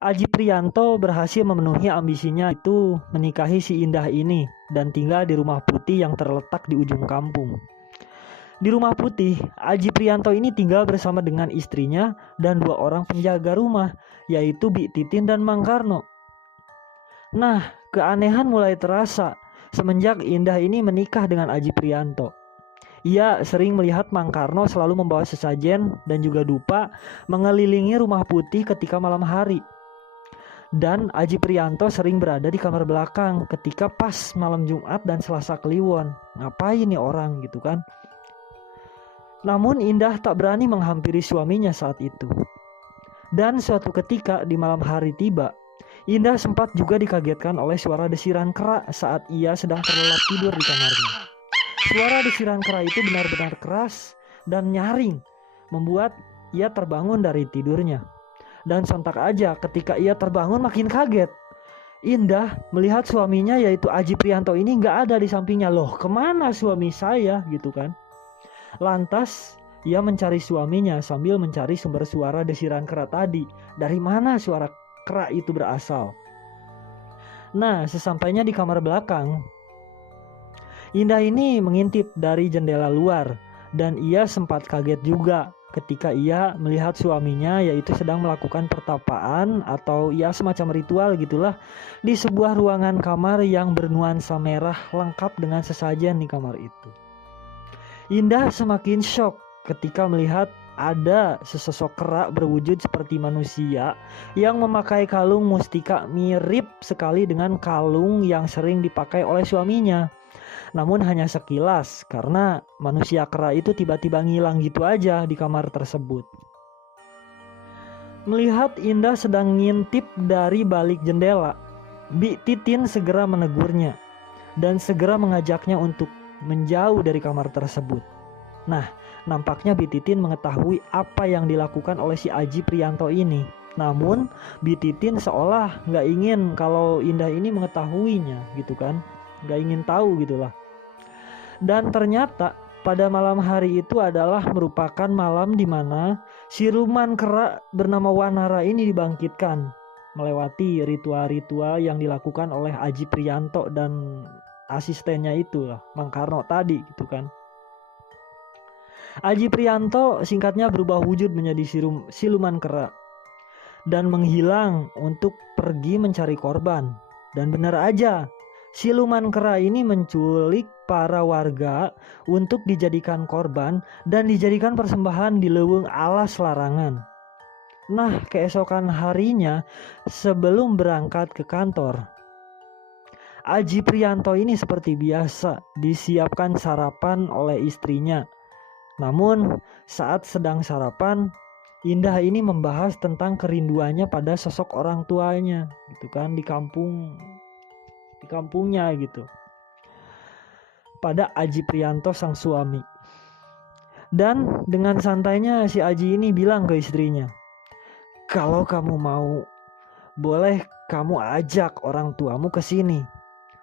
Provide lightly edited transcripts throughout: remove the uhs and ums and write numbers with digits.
Aji Prianto berhasil memenuhi ambisinya itu menikahi si Indah ini dan tinggal di rumah putih yang terletak di ujung kampung. Di rumah putih, Aji Prianto ini tinggal bersama dengan istrinya dan 2 orang penjaga rumah, yaitu Bi Titin dan Mang Karno. Nah, keanehan mulai terasa semenjak Indah ini menikah dengan Aji Prianto. Ia sering melihat Mang Karno selalu membawa sesajen dan juga dupa mengelilingi rumah putih ketika malam hari. Dan Aji Prianto sering berada di kamar belakang ketika pas malam Jumat dan Selasa Kliwon. Ngapain nih orang gitu kan? Namun Indah tak berani menghampiri suaminya saat itu. Dan suatu ketika di malam hari tiba, Indah sempat juga dikagetkan oleh suara desiran kera saat ia sedang terlelap tidur di kamarnya. Suara desiran kera itu benar-benar keras dan nyaring, membuat ia terbangun dari tidurnya. Dan sontak aja ketika ia terbangun makin kaget. Indah melihat suaminya yaitu Aji Prianto ini gak ada di sampingnya. Loh, kemana suami saya gitu kan? Lantas ia mencari suaminya sambil mencari sumber suara desiran kera tadi. Dari mana suara kera itu berasal? Nah, sesampainya di kamar belakang, Indah ini mengintip dari jendela luar dan ia sempat kaget juga ketika ia melihat suaminya yaitu sedang melakukan pertapaan atau ya semacam ritual gitulah di sebuah ruangan kamar yang bernuansa merah lengkap dengan sesajen di kamar itu. Indah semakin syok ketika melihat ada sesosok kera berwujud seperti manusia yang memakai kalung mustika mirip sekali dengan kalung yang sering dipakai oleh suaminya. Namun hanya sekilas karena manusia kera itu tiba-tiba ngilang gitu aja di kamar tersebut. Melihat Indah sedang ngintip dari balik jendela, Bi Titin segera menegurnya dan segera mengajaknya untuk menjauh dari kamar tersebut. Nah, nampaknya Bi Titin mengetahui apa yang dilakukan oleh si Aji Prianto ini. Namun Bi Titin seolah gak ingin kalau Indah ini mengetahuinya gitu kan. Gak ingin tahu gitulah. Dan ternyata pada malam hari itu adalah merupakan malam di mana siluman kera bernama Wanara ini dibangkitkan melewati ritual-ritual yang dilakukan oleh Aji Prianto dan asistennya itu lah, Mang Karno tadi gitu kan. Aji Prianto singkatnya berubah wujud menjadi siluman kera dan menghilang untuk pergi mencari korban. Dan benar aja, siluman kera ini menculik para warga untuk dijadikan korban dan dijadikan persembahan di leuweung alas larangan. Nah, keesokan harinya sebelum berangkat ke kantor, Aji Prianto ini seperti biasa disiapkan sarapan oleh istrinya. Namun saat sedang sarapan, Indah ini membahas tentang kerinduannya pada sosok orang tuanya gitu kan di kampungnya gitu. Pada Aji Prianto sang suami. Dan dengan santainya si Aji ini bilang ke istrinya, "Kalau kamu mau, boleh kamu ajak orang tuamu ke sini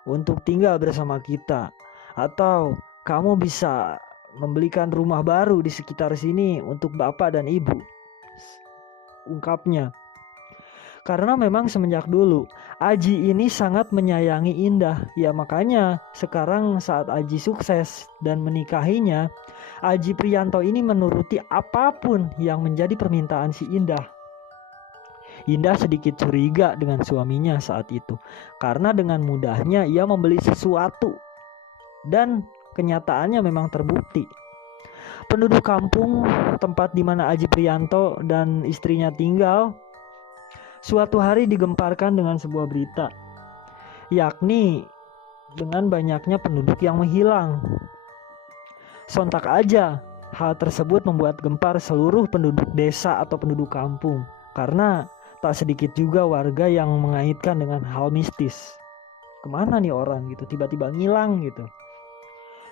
untuk tinggal bersama kita, atau kamu bisa membelikan rumah baru di sekitar sini untuk bapak dan ibu," ungkapnya. Karena memang semenjak dulu Aji ini sangat menyayangi Indah. Ya makanya sekarang saat Aji sukses dan menikahinya, Aji Prianto ini menuruti apapun yang menjadi permintaan si Indah. Indah sedikit curiga dengan suaminya saat itu, karena dengan mudahnya ia membeli sesuatu. Dan kenyataannya memang terbukti. Penduduk kampung tempat di mana Aji Prianto dan istrinya tinggal suatu hari digemparkan dengan sebuah berita, yakni dengan banyaknya penduduk yang menghilang. Sontak aja hal tersebut membuat gempar seluruh penduduk desa atau penduduk kampung, karena tak sedikit juga warga yang mengaitkan dengan hal mistis. Kemana nih orang gitu, tiba-tiba ngilang gitu.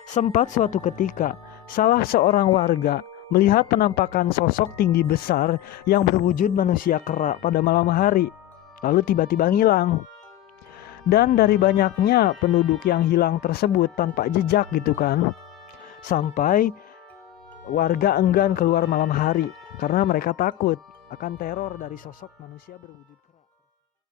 Sempat suatu ketika salah seorang warga melihat penampakan sosok tinggi besar yang berwujud manusia kera pada malam hari, lalu tiba-tiba ngilang. Dan dari banyaknya penduduk yang hilang tersebut tanpa jejak gitu kan, sampai warga enggan keluar malam hari karena mereka takut akan teror dari sosok manusia berwujud kera.